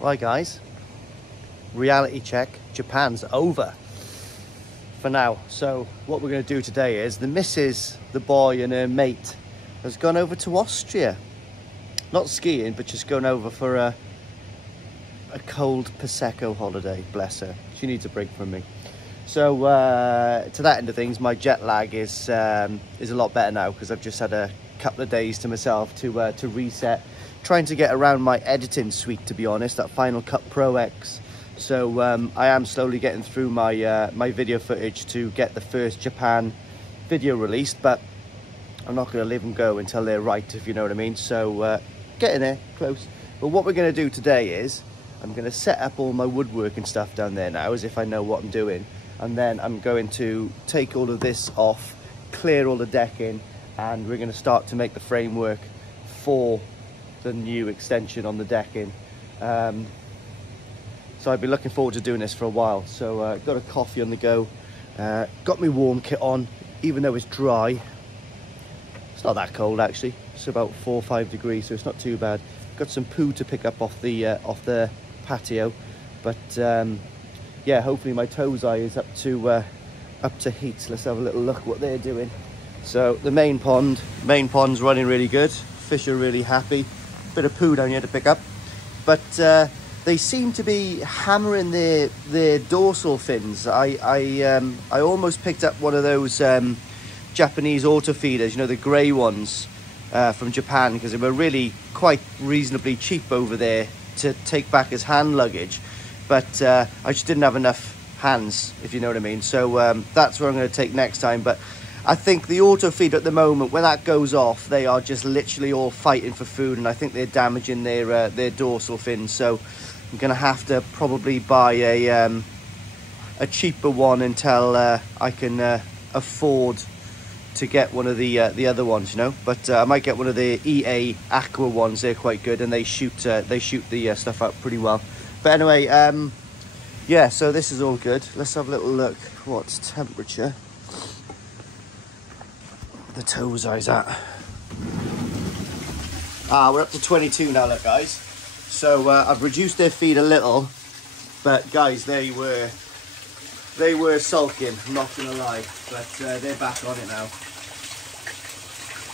Right guys, reality check, Japan's over for now. So what we're going to do today is the missus, the boy and her mate has gone over to Austria. Not skiing, but just going over for a cold Prosecco holiday, bless her. She needs a break from me. So to that end of things, my jet lag is a lot better now because I've just had a couple of days to myself to reset. Trying to get around my editing suite, to be honest, that Final Cut Pro X. So I am slowly getting through my my video footage to get the first Japan video released, but I'm not going to leave them go until they're right, if you know what I mean. So getting there, close. But what we're going to do today is I'm going to set up all my woodwork and stuff down there now, as if I know what I'm doing. And then I'm going to take all of this off, clear all the decking, and we're going to start to make the framework for the new extension on the decking. So I've been looking forward to doing this for a while. So got a coffee on the go, got my warm kit on, even though it's dry. It's not that cold actually, it's about 4 or 5 degrees, so it's not too bad. Got some poo to pick up off the patio, but yeah, hopefully my toes eye is up to heat. Let's have a little look what they're doing. So the main pond's running really good. Fish are really happy. Bit of poo down here to pick up, but they seem to be hammering their dorsal fins. I almost picked up one of those Japanese auto feeders, you know, the grey ones from Japan, because they were really quite reasonably cheap over there to take back as hand luggage, but I just didn't have enough hands, if you know what I mean. So that's what I'm going to take next time. But I think the auto feed at the moment, when that goes off, they are just literally all fighting for food, and I think they're damaging their dorsal fins. So I'm going to have to probably buy a cheaper one until I can afford to get one of the other ones, you know. But I might get one of the EA Aqua ones. They're quite good, and they shoot the stuff out pretty well. But anyway, yeah, so this is all good. Let's have a little look. What's temperature? The toes eyes at. We're up to 22 now, look guys. So I've reduced their feed a little, but guys, they were sulking, I'm not gonna lie, but they're back on it now.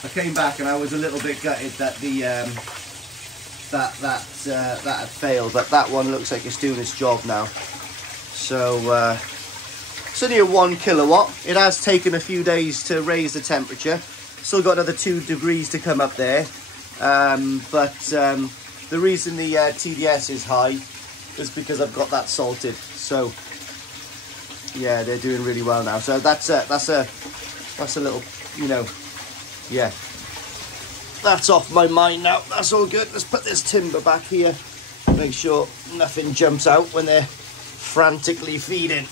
I came back and I was a little bit gutted that the that had failed, but that one looks like it's doing its job now. So it's only a 1 kilowatt. It has taken a few days to raise the temperature. Still got another 2 degrees to come up there. But the reason the TDS is high is because I've got that salted. So yeah, they're doing really well now. So that's a little, you know, yeah. That's off my mind now. That's all good. Let's put this timber back here. Make sure nothing jumps out when they're frantically feeding.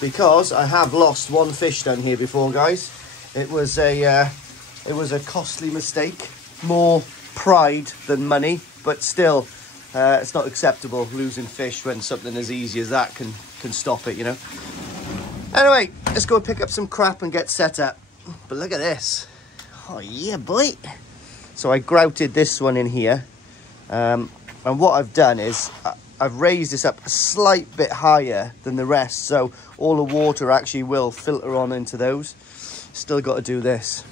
Because I have lost one fish down here before, guys. It was a costly mistake. More pride than money, but still, it's not acceptable losing fish when something as easy as that can stop it, you know. Anyway, let's go pick up some crap and get set up. But look at this. Oh yeah, boy. So I grouted this one in here, and what I've done is I've raised this up a slight bit higher than the rest, so all the water actually will filter on into those. Still got to do this.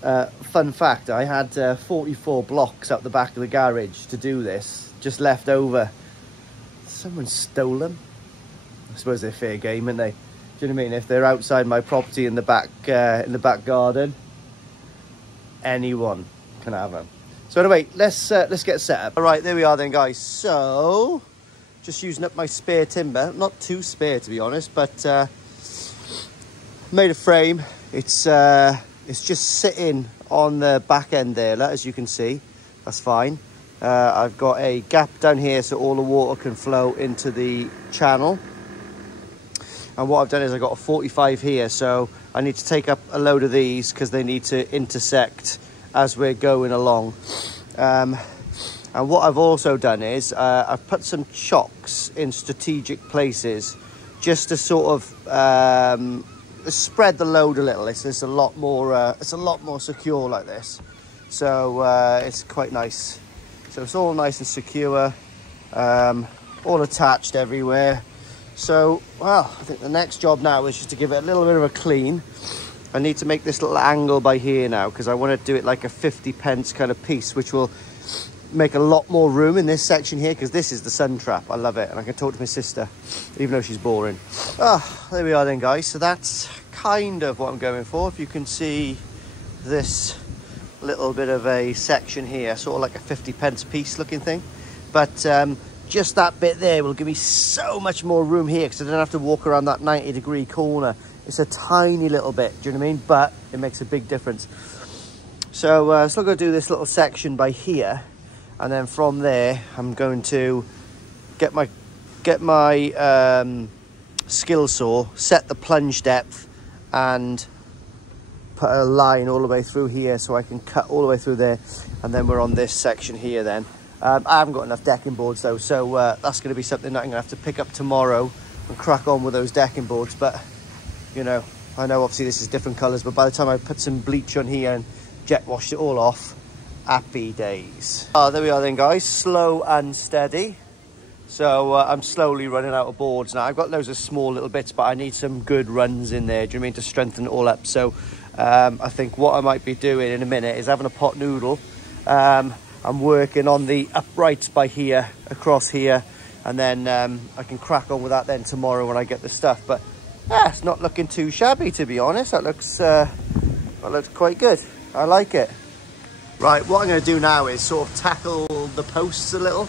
Fun fact, I had 44 blocks out the back of the garage to do this, just left over. Someone stole them. I suppose they're fair game, aren't they? Do you know what I mean? If they're outside my property in the back garden, anyone can have them. So anyway, let's get set up. All right, there we are then, guys. So just using up my spare timber, not too spare to be honest, but made a frame. It's just sitting on the back end there, as you can see. That's fine. I've got a gap down here so all the water can flow into the channel. And what I've done is I've got a 45 here, so I need to take up a load of these because they need to intersect as we're going along. And what I've also done is I've put some chocks in strategic places just to sort of spread the load a little. It's a lot more secure like this, so it's quite nice. So it's all nice and secure, all attached everywhere. So, well, I think the next job now is just to give it a little bit of a clean. I need to make this little angle by here now because I want to do it like a 50p kind of piece, which will make a lot more room in this section here because this is the sun trap. I love it, and I can talk to my sister even though she's boring. There we are then, guys. So that's kind of what I'm going for. If you can see this little bit of a section here, sort of like a 50p piece looking thing, but just that bit there will give me so much more room here because I don't have to walk around that 90-degree corner. It's a tiny little bit, do you know what I mean? But it makes a big difference. So still going to do this little section by here, and then from there I'm going to get my skill saw, set the plunge depth, and put a line all the way through here so I can cut all the way through there, and then we're on this section here then. I haven't got enough decking boards though, so that's going to be something that I'm going to have to pick up tomorrow and crack on with those decking boards. But you know, I know obviously this is different colours, but by the time I put some bleach on here and jet washed it all off, happy days. There we are then, guys, slow and steady. So I'm slowly running out of boards now. I've got loads of small little bits, but I need some good runs in there, do you mean, to strengthen it all up. So I think what I might be doing in a minute is having a pot noodle. I'm working on the uprights by here, across here, and then I can crack on with that then tomorrow when I get the stuff. But it's not looking too shabby, to be honest. That looks quite good. I like it. Right, what I'm going to do now is sort of tackle the posts a little.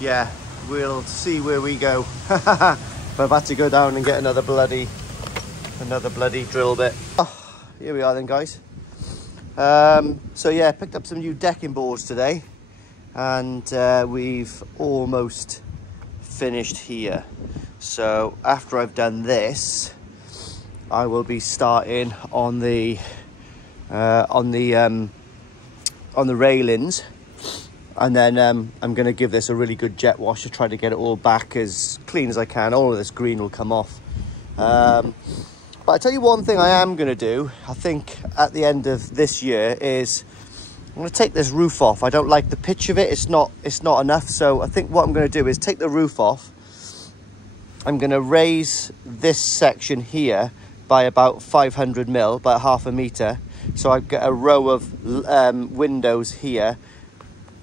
Yeah, we'll see where we go. But I've had to go down and get another bloody drill bit. Here we are then, guys. So yeah, picked up some new decking boards today, and we've almost finished here. So after I've done this, I will be starting on the railings, and then I'm going to give this a really good jet wash to try to get it all back as clean as I can. All of this green will come off. But I tell you one thing I am going to do, I think at the end of this year, is I'm going to take this roof off. I don't like the pitch of it. It's not enough. So I think what I'm going to do is take the roof off. I'm going to raise this section here by about 500mm, about half a metre. So I've got a row of windows here.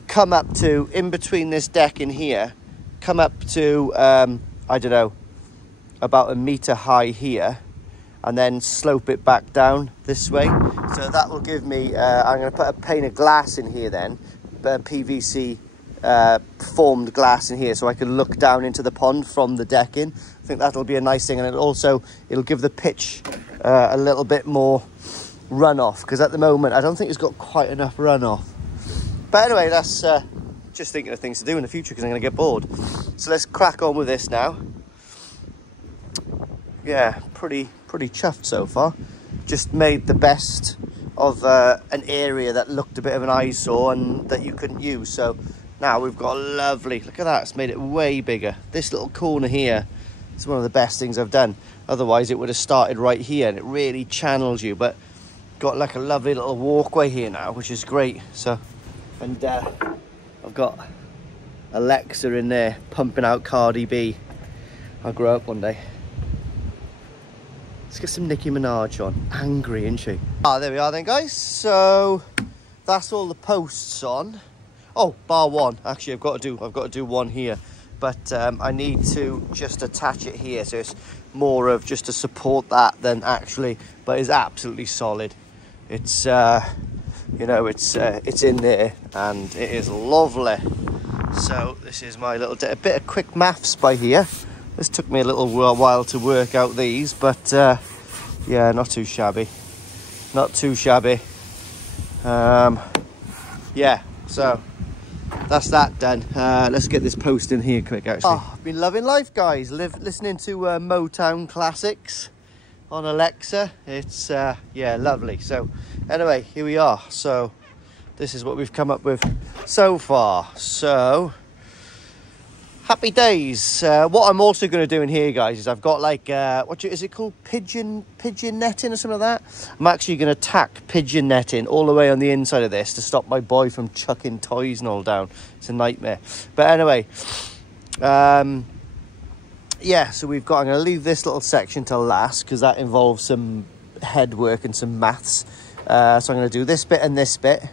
Come up to, in between this deck in here, come up to, I don't know, about a metre high here, and then slope it back down this way. So that will give me, I'm going to put a pane of glass in here then, PVC formed glass in here, so I can look down into the pond from the decking. I think that'll be a nice thing, and it'll give the pitch a little bit more runoff, because at the moment I don't think it's got quite enough runoff. But anyway, that's just thinking of things to do in the future because I'm going to get bored. So let's crack on with this now. Yeah, pretty chuffed so far. Just made the best of an area that looked a bit of an eyesore and that you couldn't use. So now we've got a lovely, look at that, it's made it way bigger. This little corner here is one of the best things I've done. Otherwise it would have started right here and it really channels you, but got like a lovely little walkway here now, which is great. So, and I've got Alexa in there pumping out Cardi B. I'll grow up one day. Let's get some Nicki Minaj on. Angry, isn't she? There we are then, guys. So that's all the posts on. Oh, bar one. Actually, I've got to do one here, but I need to just attach it here, so it's more of just to support that than actually. But it's absolutely solid. It's you know, it's in there and it is lovely. So this is my little a bit of quick maths by here. This took me a little while to work out these, but yeah, not too shabby. Not too shabby. Yeah, so that's that done. Let's get this post in here quick, actually. Oh, I've been loving life, guys. Listening to Motown classics on Alexa. It's, yeah, lovely. So anyway, here we are. So this is what we've come up with so far. So Happy days. What I'm also going to do in here, guys, is I've got like, is it called? Pigeon netting or something like that? I'm actually going to tack pigeon netting all the way on the inside of this to stop my boy from chucking toys and all down. It's a nightmare. But anyway, yeah, so I'm going to leave this little section till last because that involves some head work and some maths. So I'm going to do this bit and this bit.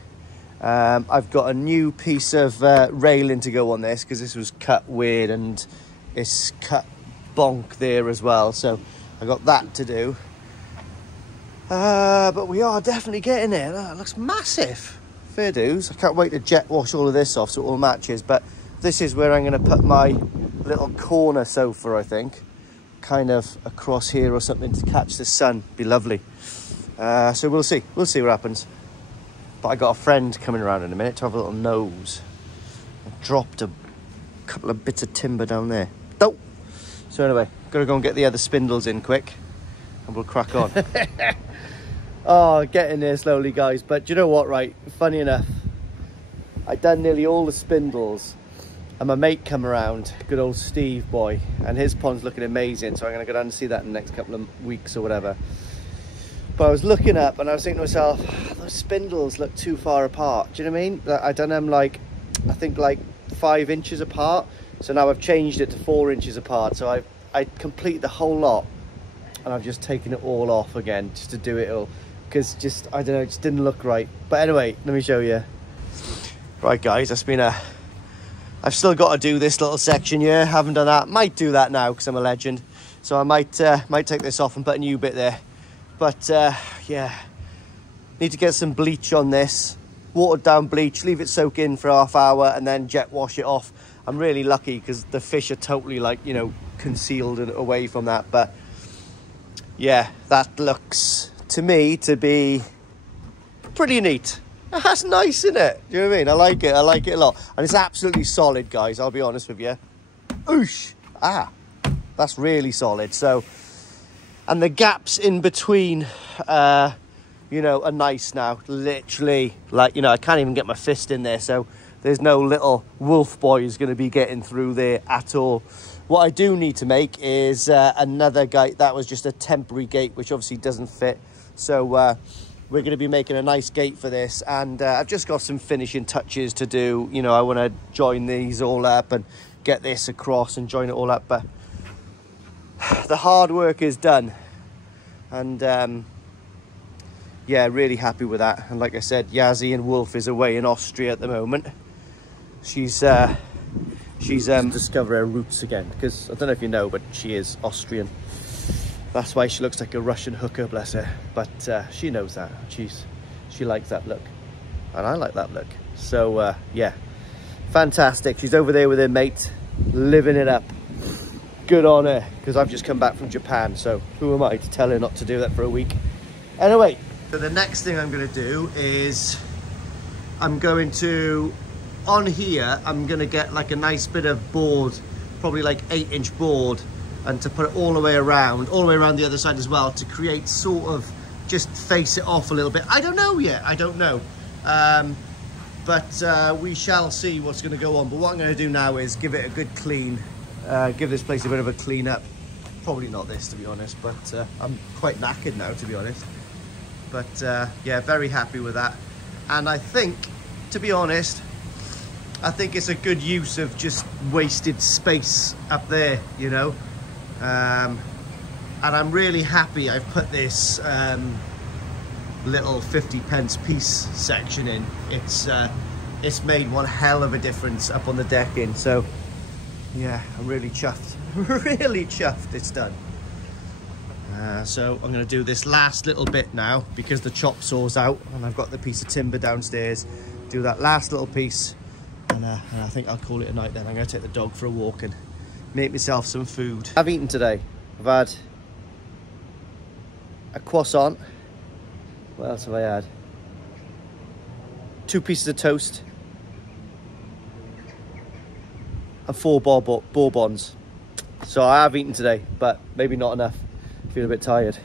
I've got a new piece of railing to go on this because this was cut weird and it's cut bonk there as well. So I got that to do. But we are definitely getting there. It looks massive. Fair dues. I can't wait to jet wash all of this off so it all matches. But this is where I'm going to put my little corner sofa, I think. Kind of across here or something to catch the sun. Be lovely. So we'll see. We'll see what happens. But I got a friend coming around in a minute to have a little nose. I dropped a couple of bits of timber down there. Nope. So anyway, gotta go and get the other spindles in quick and we'll crack on. Oh, getting there slowly, guys. But do you know what, right? Funny enough, I done nearly all the spindles and my mate come around, good old Steve boy, and his pond's looking amazing. So I'm gonna go down and see that in the next couple of weeks or whatever. But I was looking up and I was thinking to myself, those spindles look too far apart. Do you know what I mean? I done them like, I think like 5 inches apart. So now I've changed it to 4 inches apart. So I complete the whole lot and I've just taken it all off again just to do it all. Because just, I don't know, it just didn't look right. But anyway, let me show you. Right guys, that's been I've still got to do this little section here. Haven't done that. Might do that now because I'm a legend. So I might take this off and put a new bit there. But yeah, need to get some bleach on this, watered down bleach, leave it soak in for half hour and then jet wash it off. I'm really lucky because the fish are totally like, you know, concealed and away from that. But yeah, that looks to me to be pretty neat. That's nice, isn't it? Do you know what I mean? I like it a lot. And it's absolutely solid, guys, I'll be honest with you. Oosh! That's really solid. So, and the gaps in between, you know, are nice now. Literally, like, you know, I can't even get my fist in there. So there's no little wolf boy who's going to be getting through there at all. What I do need to make is another gate. That was just a temporary gate, which obviously doesn't fit. So we're going to be making a nice gate for this. And I've just got some finishing touches to do. You know, I want to join these all up and get this across and join it all up. But the hard work is done. And yeah, really happy with that. And like I said, Yazzie and Wolf is away in Austria at the moment. She's discovered her roots again, because I don't know if you know, but she is Austrian. That's why she looks like a Russian hooker, bless her. But she knows that. She likes that look, and I like that look. So yeah, fantastic. She's over there with her mate, living it up. Good on her, because I've just come back from Japan, so who am I to tell her not to do that for a week? Anyway, so the next thing I'm going to do is I'm going to, on here, I'm going to get like a nice bit of board, probably like 8-inch board, and to put it all the way around the other side as well, to create sort of, just face it off a little bit. I don't know yet, I don't know. But we shall see what's going to go on. But what I'm going to do now is give it a good clean. Give this place a bit of a clean up. Probably not this, to be honest, but I'm quite knackered now, to be honest. But yeah, very happy with that. And I think, to be honest, I think it's a good use of just wasted space up there, you know. And I'm really happy I've put this little 50p piece section in. It's made one hell of a difference up on the decking. So yeah, I'm really chuffed. Really chuffed it's done. So I'm going to do this last little bit now because the chop saw's out and I've got the piece of timber downstairs. Do that last little piece and I think I'll call it a night then. I'm going to take the dog for a walk and make myself some food. I've eaten today. I've had a croissant. What else have I had? 2 pieces of toast. And 4 bourbons. So I have eaten today, but maybe not enough. I feel a bit tired.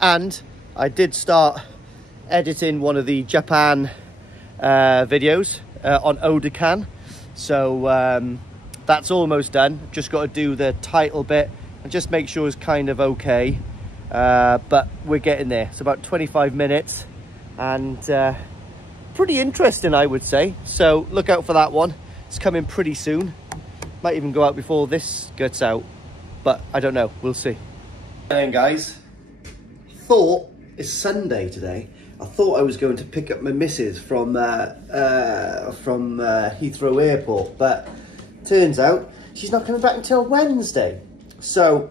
And I did start editing one of the Japan videos on Odacan. So that's almost done. Just got to do the title bit and just make sure it's kind of okay. But we're getting there. It's about 25 minutes and pretty interesting, I would say. So look out for that one. It's coming pretty soon. Might even go out before this gets out, but I don't know. We'll see. And guys, thought it's Sunday today. I thought I was going to pick up my missus from Heathrow Airport, but turns out she's not coming back until Wednesday. So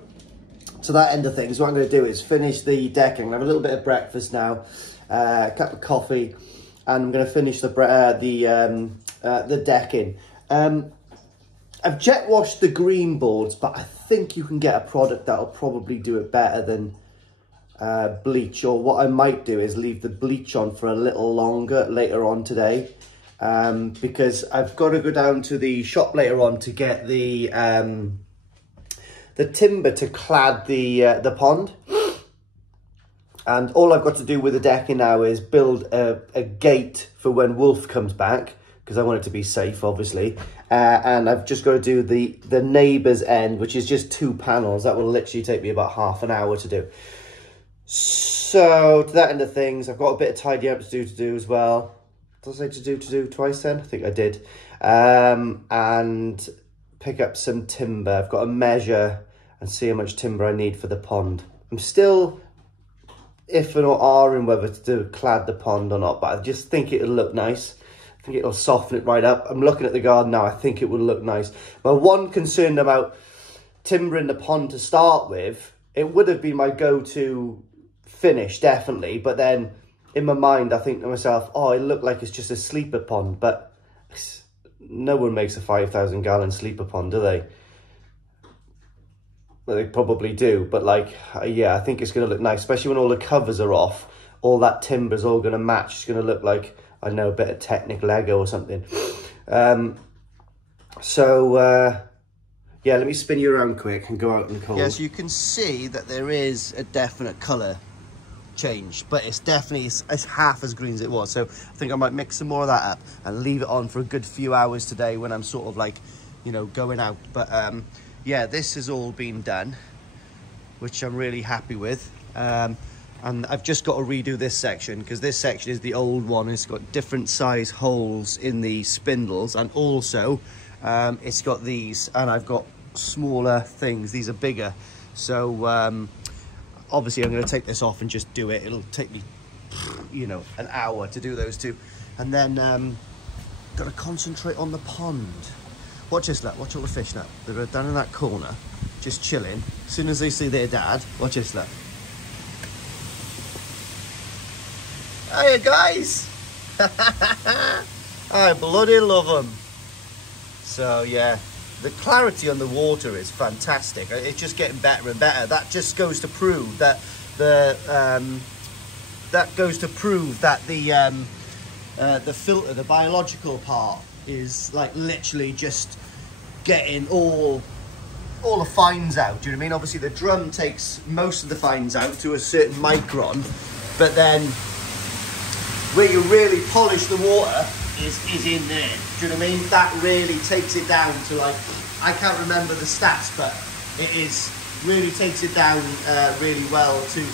to that end of things, what I'm going to do is finish the decking. Have a little bit of breakfast now, a cup of coffee, and I'm going to finish the decking. I've jet washed the green boards, but I think you can get a product that'll probably do it better than bleach. Or what I might do is leave the bleach on for a little longer later on today, because I've got to go down to the shop later on to get the timber to clad the pond. And all I've got to do with the decking now is build a gate for when Wolf comes back, because I want it to be safe, obviously. And I've just got to do the neighbour's end, which is just 2 panels. That will literally take me about half an hour to do. So to that end of things, I've got a bit of tidy up to do as well. Did I say to do twice then? I think I did. And pick up some timber. I've got to measure and see how much timber I need for the pond. I'm still if and or R-ing whether to clad the pond or not, but I just think it'll look nice. I think it'll soften it right up. I'm looking at the garden now. I think it will look nice. My one concern about timbering the pond to start with, it would have been my go-to finish, definitely. But then in my mind, I think to myself, oh, it looked like it's just a sleeper pond. But no one makes a 5,000 gallon sleeper pond, do they? Well, they probably do. But like, yeah, I think it's going to look nice, especially when all the covers are off. All that timber's all going to match. It's going to look like, I don't know, a bit of Technic Lego or something. Yeah, let me spin you around quick and go out in the cold. Yes, you can see that there is a definite colour change, but it's definitely, it's half as green as it was. So I think I might mix some more of that up and leave it on for a good few hours today when I'm sort of like, you know, going out. But yeah, this has all been done, which I'm really happy with. And I've just got to redo this section, because this section is the old one. It's got different size holes in the spindles, and also it's got these, and I've got smaller things. These are bigger. So obviously I'm going to take this off and just do it. It'll take me, you know, an hour to do those two. And then got to concentrate on the pond. Watch this, look. Watch all the fish now. They're down in that corner, just chilling. As soon as they see their dad, watch this, look. Hiya, guys. I bloody love them. So yeah, the clarity on the water is fantastic. It's just getting better and better. That just goes to prove that the filter, the biological part, is like literally just getting all the fines out. Do you know what I mean? Obviously the drum takes most of the fines out to a certain micron, but then where you really polish the water is in there. Do you know what I mean? That really takes it down to, like, I can't remember the stats, but it is really takes it down really well to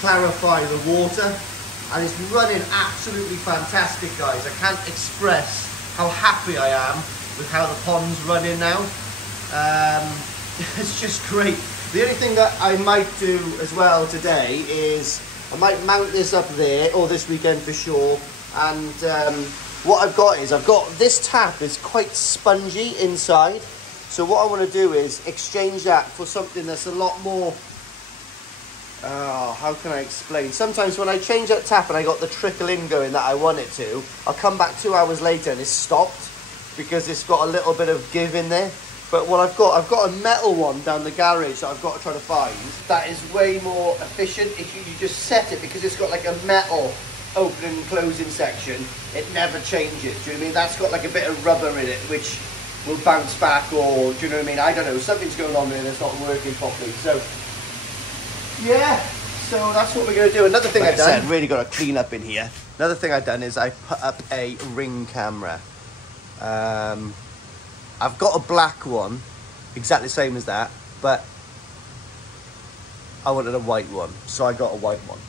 clarify the water, and it's running absolutely fantastic, guys. I can't express how happy I am with how the pond's running now. It's just great. The only thing that I might do as well today is I might mount this up there, or this weekend for sure. And what I've got is, this tap is quite spongy inside. So what I want to do is exchange that for something that's a lot more, how can I explain? Sometimes when I change that tap and I got the trickle in going that I want it to, I'll come back 2 hours later and it's stopped because it's got a little bit of give in there. But what I've got a metal one down the garage that I've got to try to find that is way more efficient. If you just set it, because it's got like a metal opening and closing section, it never changes. Do you know what I mean? That's got like a bit of rubber in it which will bounce back, or do you know what I mean? I don't know, something's going on there that's not working properly. So yeah, so that's what we're going to do. Another thing I've done, really got to clean up in here. Another thing I've done is I put up a ring camera. I've got a black one, exactly the same as that, but I wanted a white one, so I got a white one.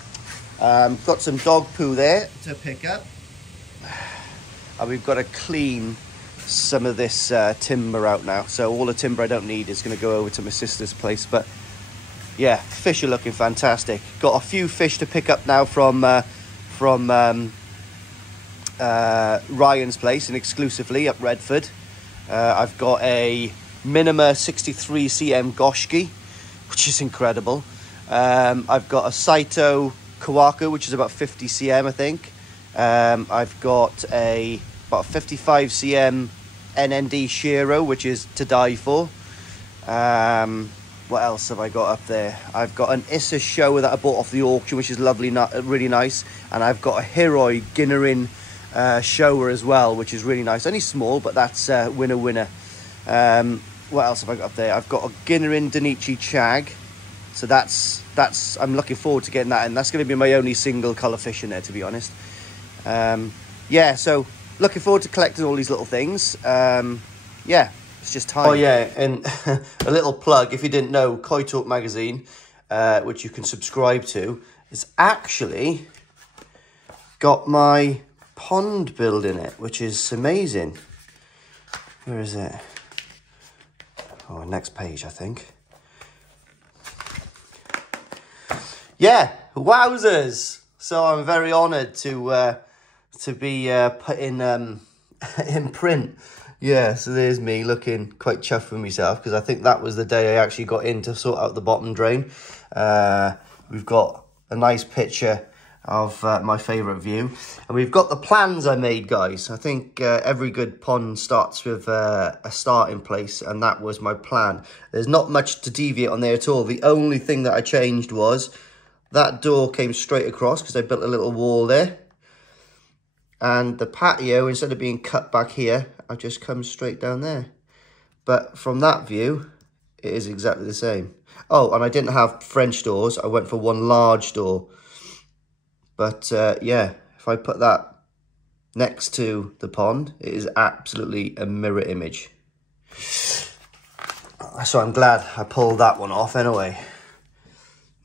Got some dog poo there to pick up. And we've got to clean some of this timber out now. So all the timber I don't need is going to go over to my sister's place. But yeah, fish are looking fantastic. Got a few fish to pick up now from Ryan's place, and exclusively up Redford. I've got a Minima 63 cm Goshki, which is incredible. I've got a Saito Kawaku, which is about 50 cm, I think. I've got about 55 cm NND Shiro, which is to die for. What else have I got up there? I've got an Issa shower that I bought off the auction, which is lovely, really nice. And I've got a Hiroi Ginrin shower as well, which is really nice. Only small, but that's winner. What else have I got up there? I've got a Ginrin Danichi Chag. So that's I'm looking forward to getting that in. That's going to be my only single colour fish in there, to be honest. Yeah, so looking forward to collecting all these little things. Yeah, it's just time. Oh yeah, and a little plug, if you didn't know, Koi Talk magazine, which you can subscribe to, is actually got my pond build in it, which is amazing. Where is it? Oh, next page, I think. Yeah, wowzers! So I'm very honoured to be put in in print. Yeah, so there's me looking quite chuffed with myself, because I think that was the day I actually got in to sort out the bottom drain. We've got a nice picture of my favourite view, and we've got the plans I made, guys. I think every good pond starts with a starting place, and that was my plan. There's not much to deviate on there at all. The only thing that I changed was that door came straight across, because I built a little wall there. And the patio, instead of being cut back here, I've just come straight down there. But from that view, it is exactly the same. Oh, and I didn't have French doors. I went for one large door. But yeah, if I put that next to the pond, it is absolutely a mirror image. So I'm glad I pulled that one off anyway.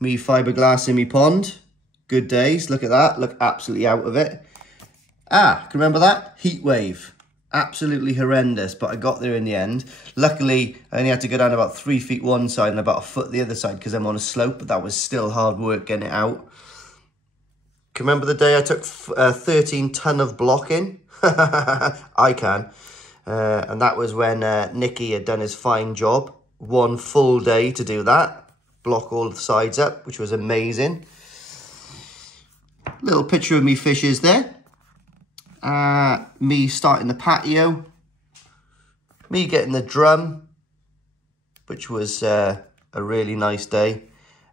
Me fiberglass in me pond. Good days. Look at that. Look absolutely out of it. Ah, can you remember that? Heat wave. Absolutely horrendous, but I got there in the end. Luckily, I only had to go down about 3 feet one side and about a foot the other side, because I'm on a slope, but that was still hard work getting it out. Can you remember the day I took 13 ton of block in? I can. And that was when Nicky had done his fine job. 1 full day to do that. Block all the sides up, which was amazing. Little picture of me fishes there. Me starting the patio. Me getting the drum, which was a really nice day.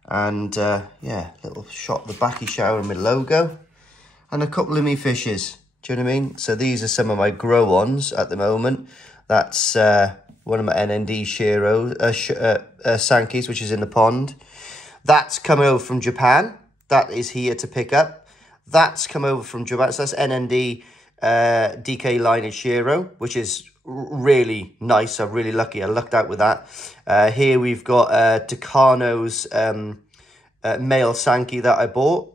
And yeah, little shot of the backy shower and my logo. And a couple of me fishes. Do you know what I mean? So these are some of my grow-ons at the moment. That's one of my NND Shiro Sankis, which is in the pond. That's coming over from Japan. That is here to pick up. That's come over from Japan. So that's NND DK Lineage Shiro, which is really nice. I'm really lucky. I lucked out with that. Here we've got Tucano's male Sankey that I bought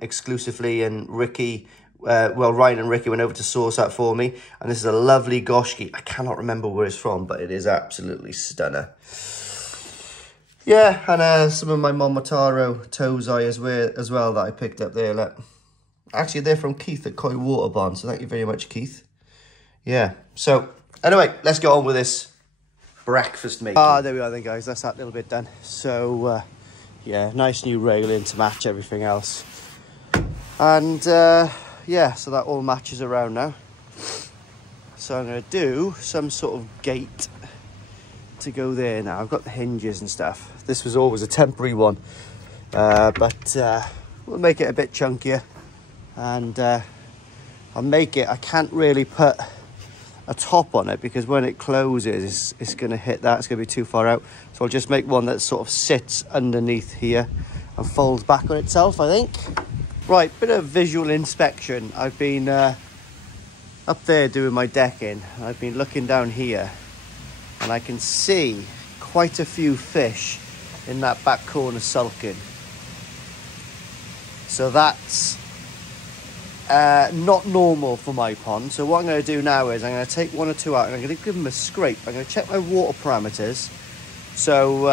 exclusively, and Ricky... well, Ryan and Ricky went over to source that for me. And this is a lovely Goshki. I cannot remember where it's from, but it is absolutely stunner. Yeah, and some of my Momotaro Tozai as well that I picked up there. Look. Actually, they're from Keith at Koi Water Barn, so thank you very much, Keith. Yeah, so anyway, let's get on with this breakfast making. Ah, there we are then, guys. That's that little bit done. So, yeah, nice new railing to match everything else. And... yeah, so that all matches around now. So I'm going to do some sort of gate to go there now. I've got the hinges and stuff. This was always a temporary one, but we'll make it a bit chunkier, and I'll make it... I can't really put a top on it, because when it closes, it's going to hit that. It's going to be too far out. So I'll just make one that sort of sits underneath here and folds back on itself, I think. Right, bit of visual inspection. I've been up there doing my decking. I've been looking down here, and I can see quite a few fish in that back corner sulking. So that's not normal for my pond. So what I'm going to do now is I'm going to take one or two out and I'm going to give them a scrape. I'm going to check my water parameters. So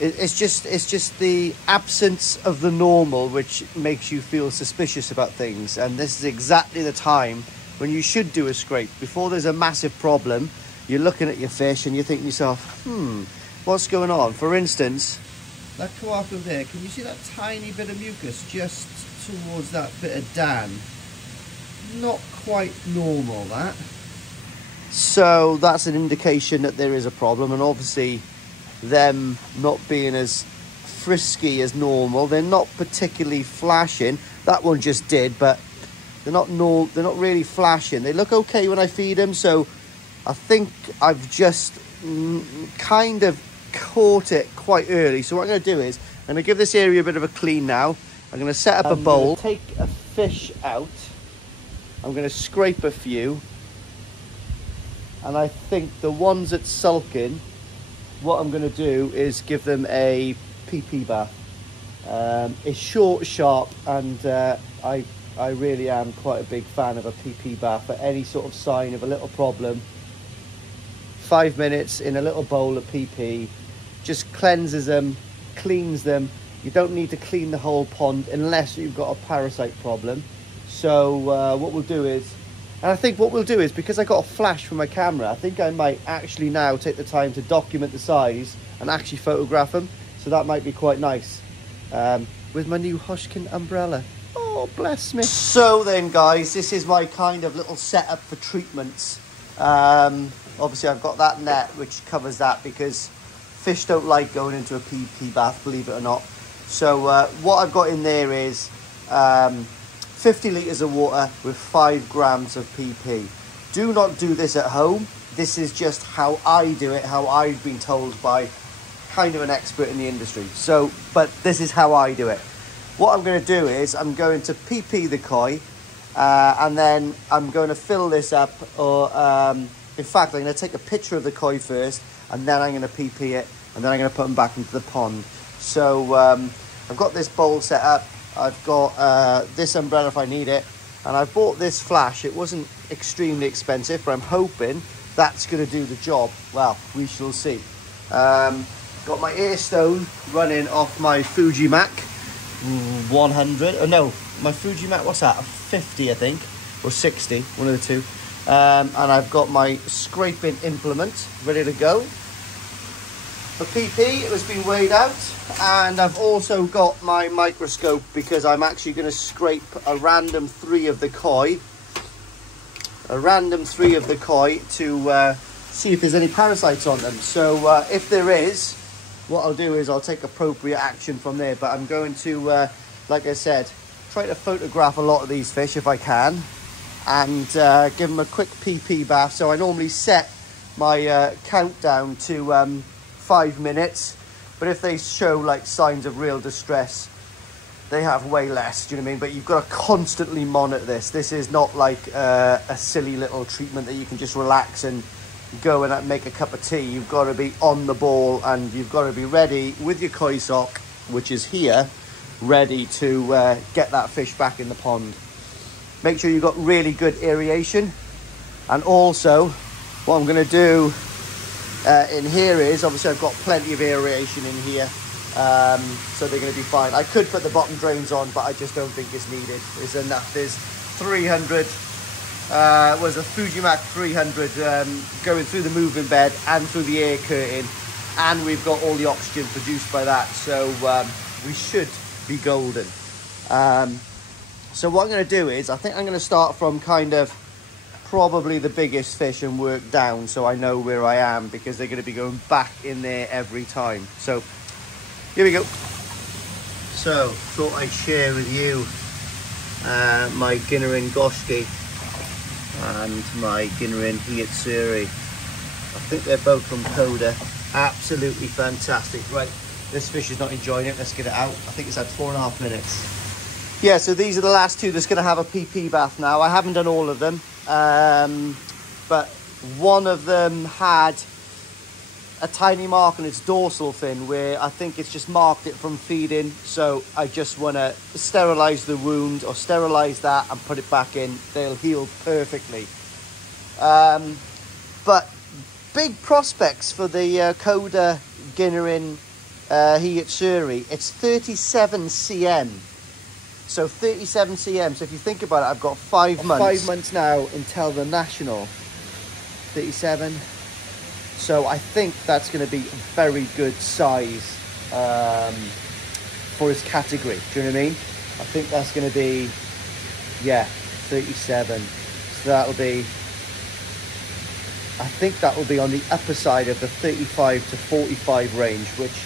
it's just the absence of the normal which makes you feel suspicious about things. And this is exactly the time when you should do a scrape. Before there's a massive problem, you're looking at your fish and you think to yourself, what's going on? For instance, that coarcum there, can you see that tiny bit of mucus just towards that bit of dan? Not quite normal, that. So that's an indication that there is a problem, and obviously them not being as frisky as normal. They're not particularly flashing. That one just did, but they're not really flashing. They look okay when I feed them, so I think I've just kind of caught it quite early. So what I'm going to do is I'm going to give this area a bit of a clean now. I'm going to set up a bowl, take a fish out. I'm going to scrape a few, and I think the ones that sulking, what I'm going to do is give them a PP bath. It's short, sharp, and I really am quite a big fan of a PP bath for any sort of sign of a little problem. 5 minutes in a little bowl of PP just cleanses them, cleans them. You don't need to clean the whole pond unless you've got a parasite problem. So what we'll do is, and I think what we'll do is, because I got a flash from my camera, I think I might actually now take the time to document the size and actually photograph them. So that might be quite nice with my new Hoshkin umbrella. Oh, bless me. So then, guys, this is my kind of little setup for treatments. Obviously, I've got that net which covers that because fish don't like going into a PP bath, believe it or not. So what I've got in there is 50 litres of water with 5 grams of PP. Do not do this at home. This is just how I do it, how I've been told by kind of an expert in the industry. So, but this is how I do it. What I'm going to do is I'm going to PP the koi, and then I'm going to fill this up, or in fact, I'm going to take a picture of the koi first, and then I'm going to PP it, and then I'm going to put them back into the pond. So I've got this bowl set up. I've got this umbrella if I need it, and I bought this flash. It wasn't extremely expensive, but I'm hoping that's going to do the job. Well, we shall see. Got my air stone running off my Fujimac 100. Oh no, my Fujimac, what's that? 50, I think, or 60, one of the two. And I've got my scraping implement ready to go. For PP, it has been weighed out, and I've also got my microscope because I'm actually going to scrape a random 3 of the koi. To see if there's any parasites on them. So if there is, what I'll do is I'll take appropriate action from there. But I'm going to, like I said, try to photograph a lot of these fish if I can, and give them a quick PP bath. So I normally set my countdown to 5 minutes, but if they show like signs of real distress, they have way less, do you know what I mean? But you've got to constantly monitor this. This is not like a silly little treatment that you can just relax and go and make a cup of tea. You've got to be on the ball, and you've got to be ready with your koi sock, which is here, ready to get that fish back in the pond. Make sure you've got really good aeration. And also, what I'm going to do in here is, obviously I've got plenty of aeration in here, so they're going to be fine. I could put the bottom drains on, but I just don't think it's needed. There's enough. There's 300, was a Fujimac 300 going through the moving bed and through the air curtain, and we've got all the oxygen produced by that, so we should be golden. So what I'm going to do is, I think I'm going to start from kind of probably the biggest fish and work down, so I know where I am, because they're going to be going back in there every time. So here we go. So thought I'd share with you my Ginrin Goshki and my Ginrin Hiyatsuri. I think they're both from Coda. Absolutely fantastic. Right, this fish is not enjoying it. Let's get it out. I think it's had 4.5 minutes. Yeah, so these are the last two that's going to have a PP bath now. I haven't done all of them, but one of them had a tiny mark on its dorsal fin where I think it's just marked it from feeding. So I just want to sterilize the wound or sterilize that and put it back in. They'll heal perfectly. But big prospects for the Coda Ginrin Hiyatsuri. It's 37 cm. So 37 cm. So if you think about it, I've got 5 months. 5 months now until the national. 37. So I think that's going to be a very good size for his category. Do you know what I mean? I think that's going to be, yeah, 37. So that'll be, I think that will be on the upper side of the 35 to 45 range, which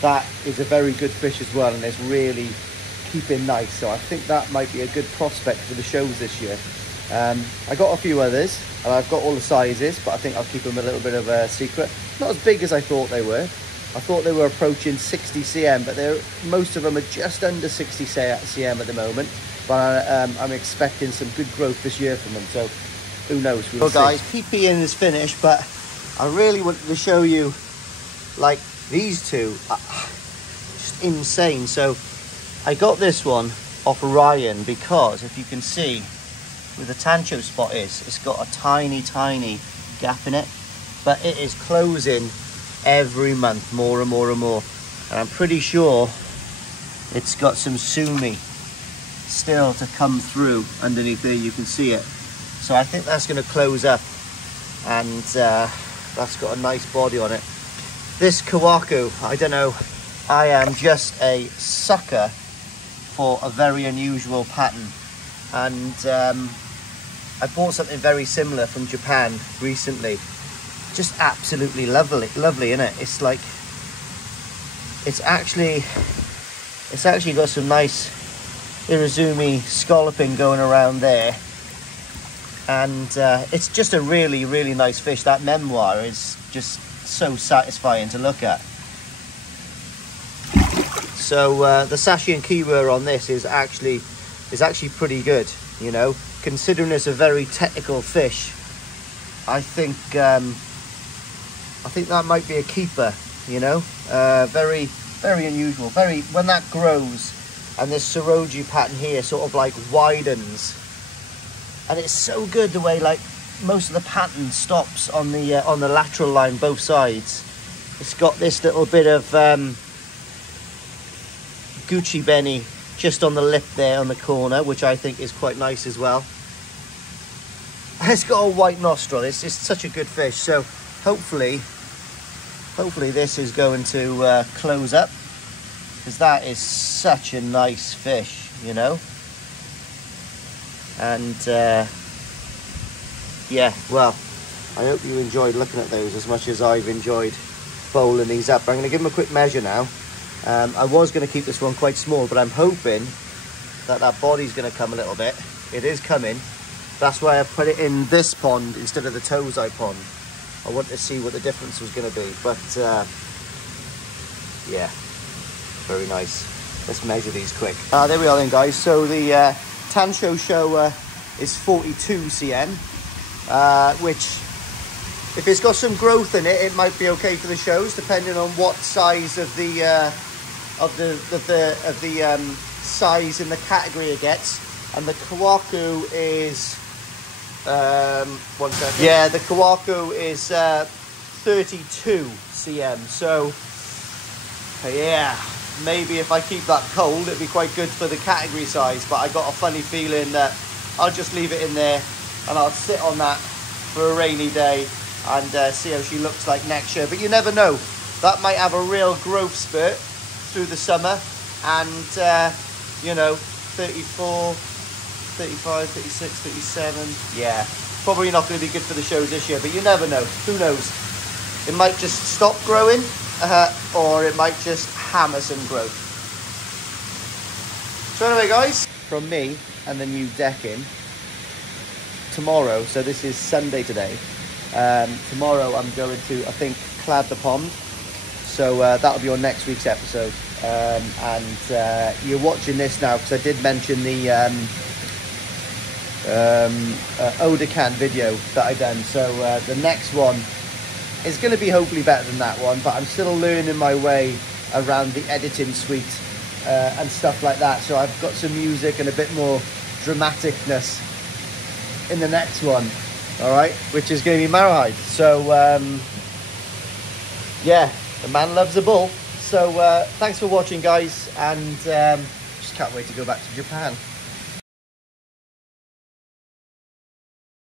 that is a very good fish as well, and it's really keeping nice. So I think that might be a good prospect for the shows this year. I got a few others, and I've got all the sizes, but I think I'll keep them a little bit of a secret. Not as big as I thought they were. I thought they were approaching 60 cm, but most of them are just under 60 cm at the moment. But I'm expecting some good growth this year from them, so who knows? We'll see. Guys, PPing is finished, but I really wanted to show you, like, these two. Just insane. So I got this one off Ryan because, if you can see, where the tancho spot is, it's got a tiny gap in it, but it is closing every month more and more and more, and I'm pretty sure it's got some sumi still to come through underneath there. You can see it, so I think that's going to close up, and that's got a nice body on it. This kawaku, I don't know, I am just a sucker for a very unusual pattern, and I bought something very similar from Japan recently. Just absolutely lovely, isn't it? It's like, it's actually got some nice Irizumi scalloping going around there, and it's just a really nice fish. That memoir is just so satisfying to look at. So the Sashi and Kiwa on this is actually pretty good, you know. Considering it's a very technical fish, I think that might be a keeper, you know. Very unusual. When that grows, and this Soroji pattern here sort of like widens, and it's so good the way, like, most of the pattern stops on the lateral line, both sides. It's got this little bit of Gucci Benny just on the lip there on the corner, which I think is quite nice as well. It's got a white nostril. It's just such a good fish. So hopefully this is going to close up, because that is such a nice fish, you know. And yeah, well, I hope you enjoyed looking at those as much as I've enjoyed bowling these up. I'm going to give them a quick measure now. I was going to keep this one quite small, but I'm hoping that body's going to come a little bit. It is coming. That's why I put it in this pond instead of the Tozai pond. I wanted to see what the difference was going to be. But yeah, very nice. Let's measure these quick. There we are then, guys. So the Tancho show is 42 cm, which, if it's got some growth in it, it might be okay for the shows, depending on what size of the size in the category it gets. And the Kawaku is 1 second. Yeah, the Kawaku is 32 cm. So yeah, maybe if I keep that cold, it'd be quite good for the category size. But I got a funny feeling that I'll just leave it in there, and I'll sit on that for a rainy day and see how she looks like next year. But you never know, that might have a real growth spurt through the summer, and you know, 34, 35, 36, 37, yeah, probably not going to be good for the shows this year, but you never know. Who knows? It might just stop growing, or it might just hammer some growth. So anyway, guys, from me and the new decking, tomorrow, so this is Sunday today, tomorrow I'm going to, I think, clad the pond, so that'll be on next week's episode. And you're watching this now because I did mention the Odacan video that I done. So the next one is going to be hopefully better than that one, but I'm still learning my way around the editing suite and stuff like that. So I've got some music and a bit more dramaticness in the next one, all right, which is going to be Marahide. So yeah, the man loves a bull. So thanks for watching, guys, and just can't wait to go back to Japan.